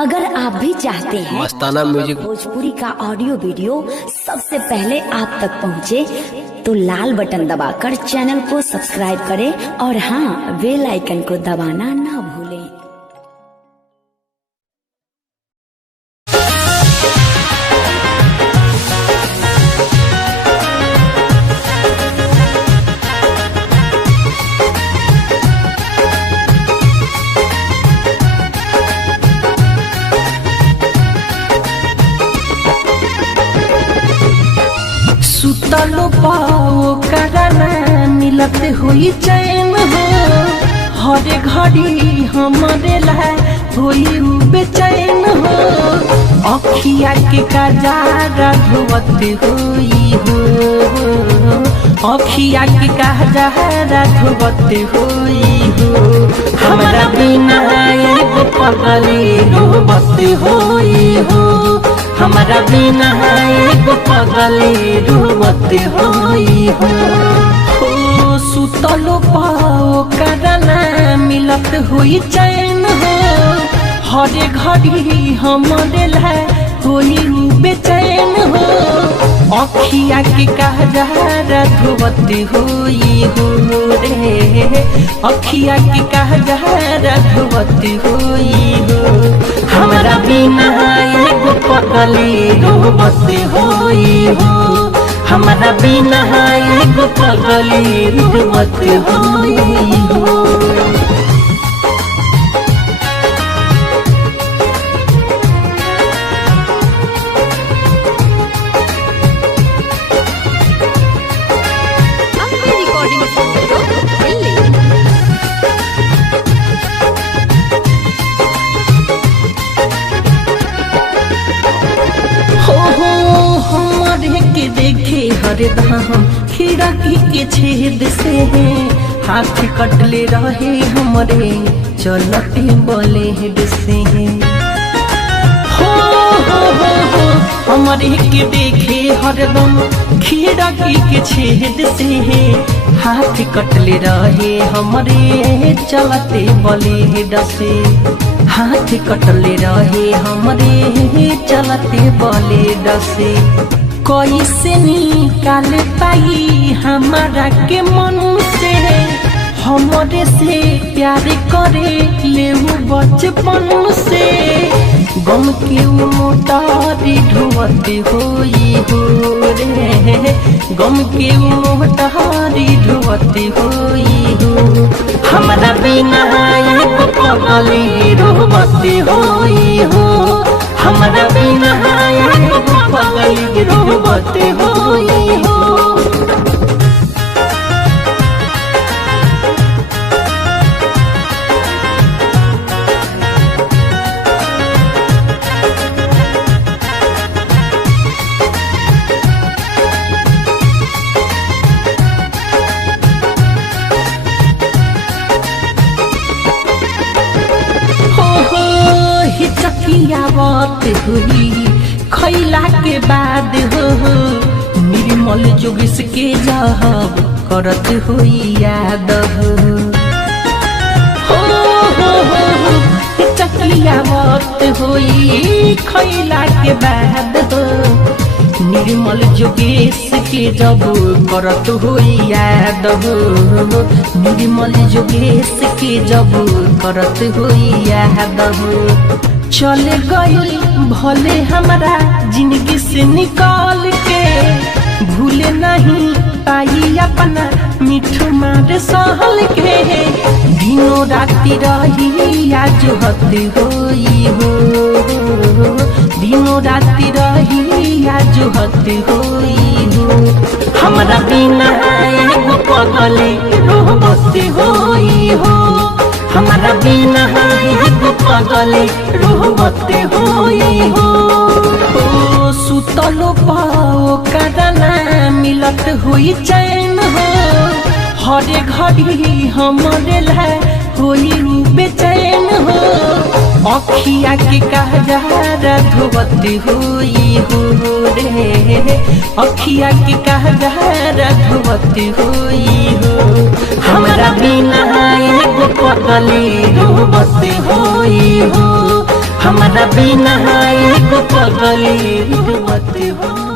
अगर आप भी चाहते हैं मस्ताना म्यूजिक भोजपुरी का ऑडियो वीडियो सबसे पहले आप तक पहुंचे, तो लाल बटन दबाकर चैनल को सब्सक्राइब करें और हाँ, बेल आइकन को दबाना ना भूलें। सुतलो पाओ करना मिलत हुई चैन हो, हरे घड़ी हमारे लाए हुई बेचैन हो। अखिया के कजारा धोवत हुई हो, अखिया के कजारा धोवत हुई हो। हमारा बिना एगो पगली रोवत हुई हो, हमारा बिना एगो पगली रोवत होई हो। सुतलो पाओ करना मिलत हुई चैन हो, हरे घड़ी हमारे लाए हुई बेचैन हो। अखिया के कजारा धोवत हुई हो रे, अखिया के कजारा धोवत हुई हो। हमारा बिना एगो पगली रोवत होई हो, हमारा बिना एगो पगली रोवत होई हो। के देखे हरदम खिड़की के छेद से हाथ कटले रहे हमरे चलते ब्लेड से। हो हमारे के देखे हरदम खिड़की के छेद से हाथ कटले रहे हमरे चलते ब्लेड से। हाथ कटले रहे हमरे चलते ब्लेड से। कैसे निकाल पाई हमारा के मन से, हमरे से प्यार करे ले बचपन से। गम के मोटारी ढोवत होई हो रे, गम के मोटारी ढोवत होई हो। हमारा बिना एगो पगली रोवत होई हो, हमारा बिना एगो पगली रोवत होई हो। हिचकियावत हुई खैला के बाद हो, निर्मल जोगिस के जब करत हुई याद हो। हिचकियावत हुई खैला के बाद हो, निर्मल जोगेश के जब करत हुई याद हो। निर्मल जोगेश के जब करत हुई याद हो। चल गई भले हमारा जिंदगी से निकाल के, भूले नहीं पाई अपना मिठू मार सहल के। दिनों राती रही आज हद होई हो, दिनों राती रही आज हद होई हो। हमारा बिना एगो पगली रोवत होई हो, हमारा बिना एगो पगली रोवत होई हो। सुतलो पाओ करना मिलत हुई चैन हो, हरे घड़ी हमारे लाए हुई बेचैन हो। अखिया के कजारा धोवत हुई हो रे, अखिया के कजारा धोवत हुई हो। हमारा बिना एगो पगली रोवत होई हो, हमारा बिना एगो पगली रोवत हो।